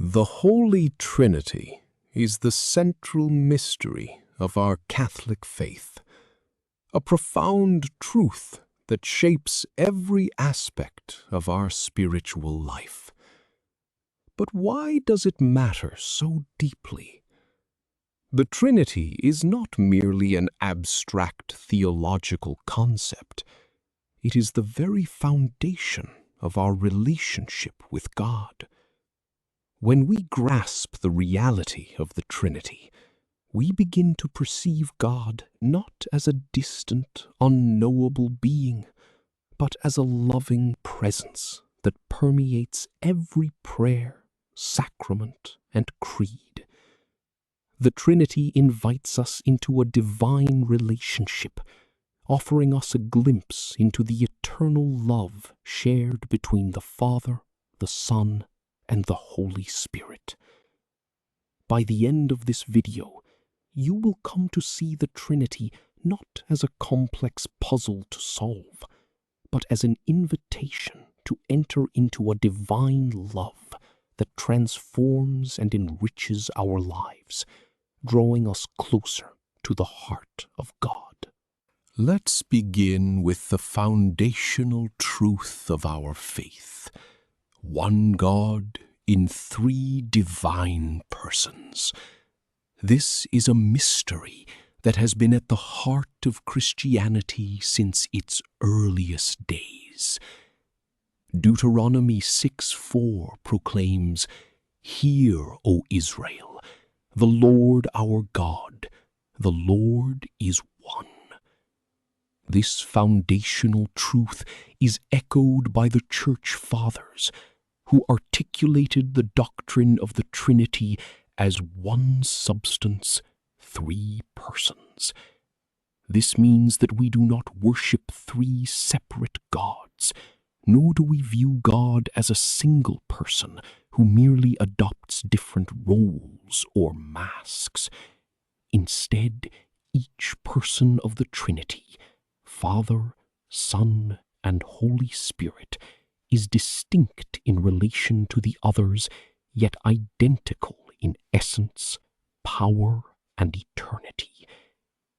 The Holy Trinity is the central mystery of our Catholic faith, a profound truth that shapes every aspect of our spiritual life. But why does it matter so deeply? The Trinity is not merely an abstract theological concept. It is the very foundation of our relationship with God. When we grasp the reality of the Trinity, we begin to perceive God not as a distant, unknowable being, but as a loving presence that permeates every prayer, sacrament, and creed. The Trinity invites us into a divine relationship, offering us a glimpse into the eternal love shared between the Father, the Son, and the Holy Spirit. By the end of this video, you will come to see the Trinity not as a complex puzzle to solve, but as an invitation to enter into a divine love that transforms and enriches our lives, drawing us closer to the heart of God. Let's begin with the foundational truth of our faith: one God in three divine persons. This is a mystery that has been at the heart of Christianity since its earliest days. Deuteronomy 6:4 proclaims, "Hear, O Israel, the Lord our God, the Lord is one." This foundational truth is echoed by the Church Fathers, who articulated the doctrine of the Trinity as one substance, three persons. This means that we do not worship three separate gods, nor do we view God as a single person who merely adopts different roles or masks. Instead, each person of the Trinity, Father, Son, and Holy Spirit, is distinct in relation to the others, yet identical in essence, power, and eternity.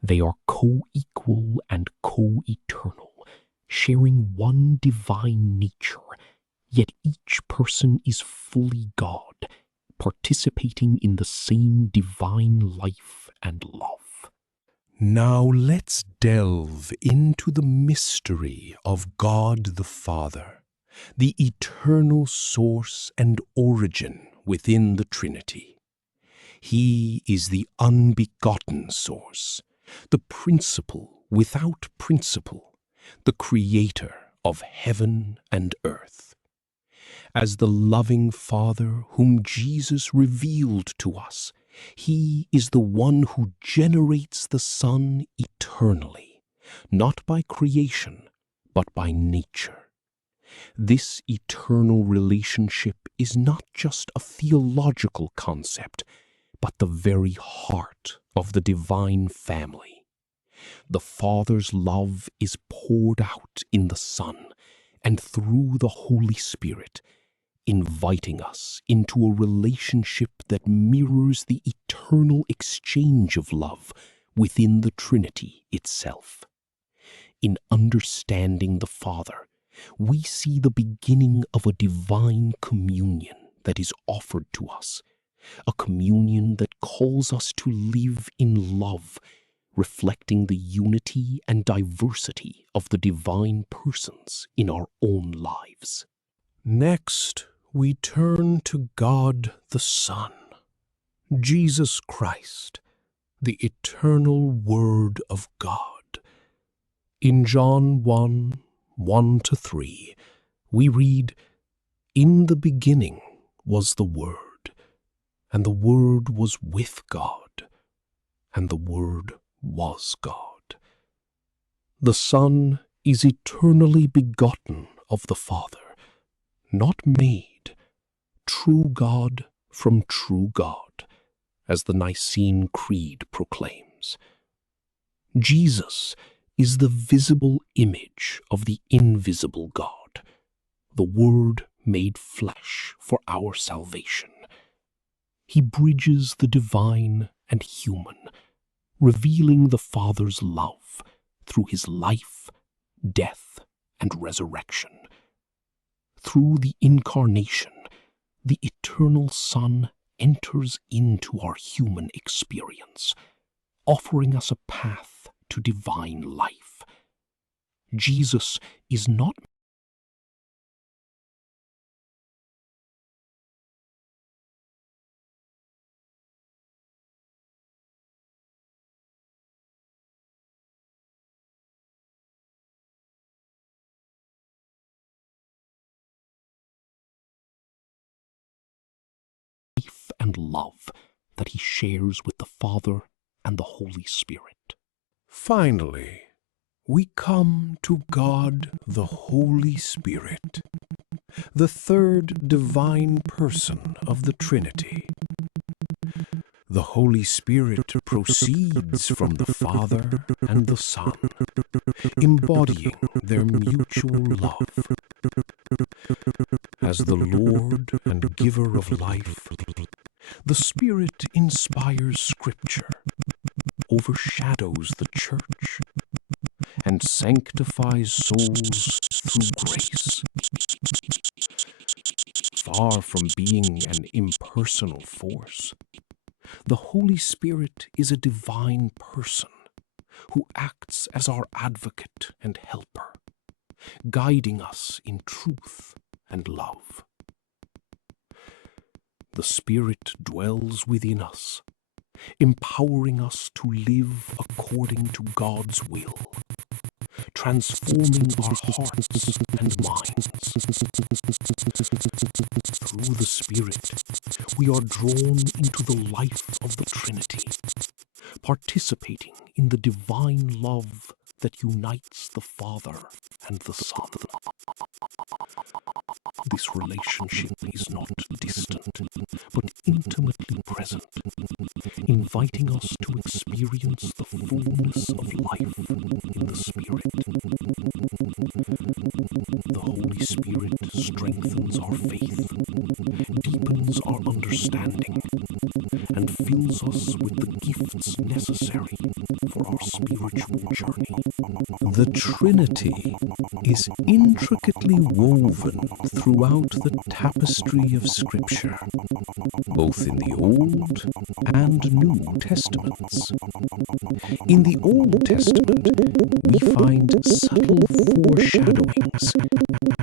They are co-equal and co-eternal, sharing one divine nature, yet each person is fully God, participating in the same divine life and love. Now let's delve into the mystery of God the Father, the eternal source and origin within the Trinity. He is the unbegotten source, the principle without principle, the creator of heaven and earth. As the loving Father whom Jesus revealed to us, He is the one who generates the Son eternally, not by creation, but by nature. This eternal relationship is not just a theological concept, but the very heart of the divine family. The Father's love is poured out in the Son and through the Holy Spirit, inviting us into a relationship that mirrors the eternal exchange of love within the Trinity itself. In understanding the Father, we see the beginning of a divine communion that is offered to us, a communion that calls us to live in love, reflecting the unity and diversity of the divine persons in our own lives. Next, we turn to God the Son, Jesus Christ, the eternal Word of God. In John 1:1-3, we read, "In the beginning was the Word, and the Word was with God, and the Word was God." The Son is eternally begotten of the Father, not made, true God from true God, as the Nicene Creed proclaims. Jesus is the visible image of the invisible God, the Word made flesh for our salvation. He bridges the divine and human, revealing the Father's love through his life, death, and resurrection. Through the incarnation, the eternal Son enters into our human experience, offering us a path to divine life. Jesus is not life and love that he shares with the Father and the Holy Spirit. Finally, we come to God the Holy Spirit, the third divine person of the Trinity. The Holy Spirit proceeds from the Father and the Son, embodying their mutual love. As the Lord and giver of life, the Spirit inspires Scripture, overshadows the Church, and sanctifies souls through grace. Far from being an impersonal force, the Holy Spirit is a divine person who acts as our advocate and helper, guiding us in truth and love. The Spirit dwells within us, empowering us to live according to God's will, transforming our hearts and minds. Through the Spirit, we are drawn into the life of the Trinity, participating in the divine love that unites the Father and the Son. This relationship is not distant, but intimately present, inviting us to experience the fullness of life in the Spirit. The Holy Spirit strengthens our faith, deepens our understanding, and fills us with the gifts necessary for our spiritual journey. The Trinity is intricately woven throughout the tapestry of Scripture, both in the Old and New Testaments. In the Old Testament, we find subtle foreshadowings: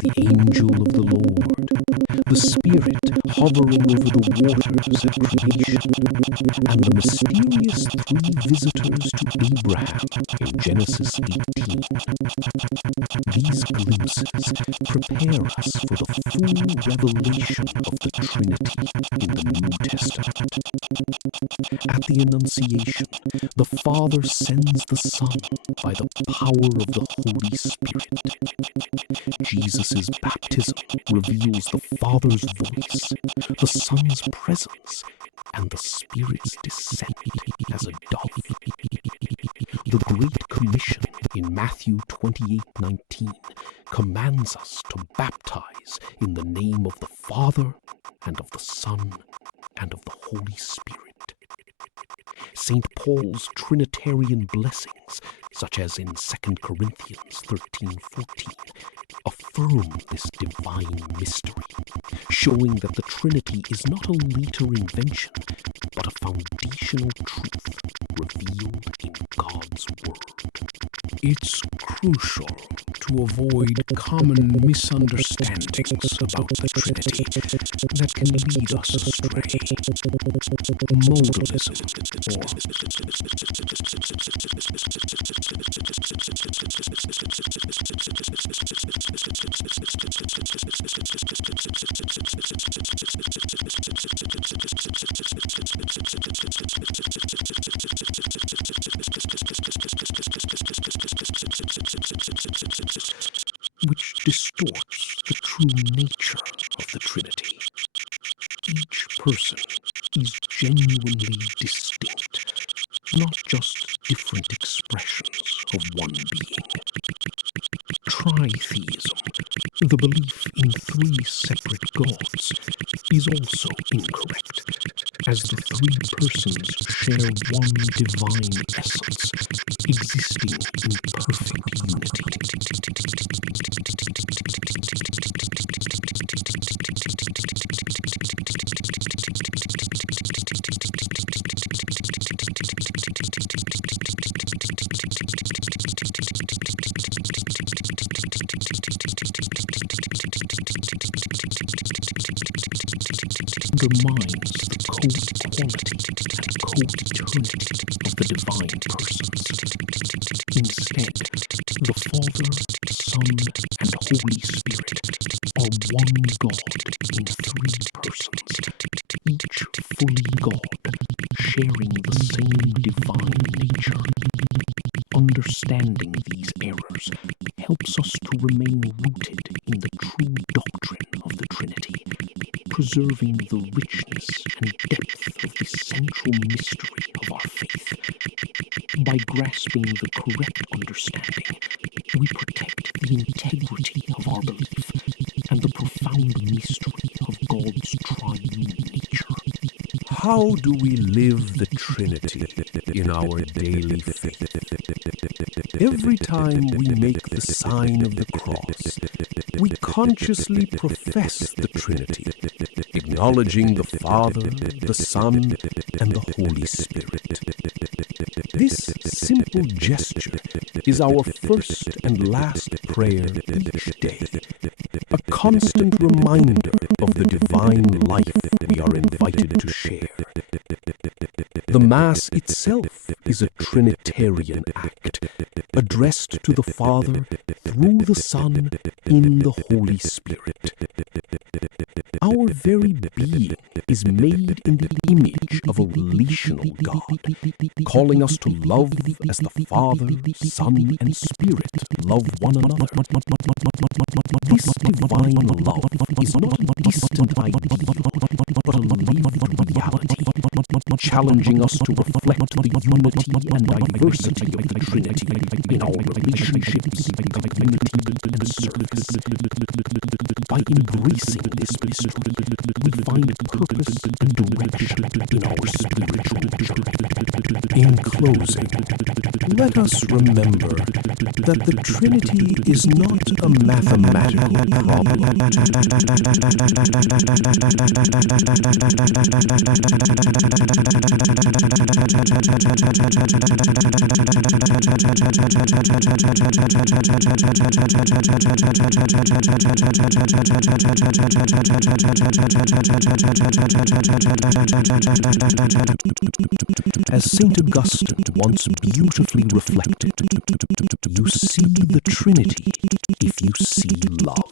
the angel of the Lord, the Spirit hovering over the waters at creation, and the mysterious three visitors to Abraham in Genesis 18. These glimpses prepare us for the full revelation of the Trinity in the New Testament. At the Annunciation, the Father sends the Son by the power of the Holy Spirit. Jesus' baptism reveals the Father's voice, the Son's presence, and the Spirit's descent as a dove. The Great Commission in Matthew 28:19 commands us to baptize in the name of the Father and of the Son and of the Holy Spirit. St. Paul's Trinitarian blessings, such as in 2 Corinthians 13:14, affirm this divine mystery, showing that the Trinity is not a later invention, but a foundational truth revealed in God's Word. It's crucial to avoid common misunderstandings about the Trinity that can lead us astray. Modalism, which distorts the true nature of the Trinity. Each person is genuinely distinct, not just different expressions of one being. Tritheism, the belief in three separate gods, is also incorrect. as the three persons share one divine essence, existing in perfect unity. Undermines the co-equality and co-eternity of the divine persons. Instead, the Father, Son, and Holy Spirit are one God in three persons, each fully God, sharing the same divine nature. Understanding these errors helps us to remain rooted in the true doctrine of the Trinity, preserving the richness and depth of the central mystery of our faith. By grasping the correct understanding, we protect the integrity of our belief and the profound mystery of God's triune nature. How do we live the Trinity in our daily faith? Every time we make the sign of the cross, we consciously profess the Trinity, acknowledging the Father, the Son, and the Holy Spirit. This simple gesture is our first and last prayer each day, a constant reminder of the divine life we are invited to share. The Mass itself is a Trinitarian act, addressed to the Father through the Son in the Holy Spirit. Our very being is made in the image of a relational God, calling us to love as the Father, Son, and Spirit love one another. This divine love is not a distant idea, but a lived reality, challenging us to reflect the unity and diversity of the Trinity in our relationships, community, and service. By embracing this mystery, we find purpose and direction in our spiritual journey. In closing, let us remember that the Trinity is not a mathematical problem. As St. Augustine once beautifully reflected, you see the Trinity if you see love.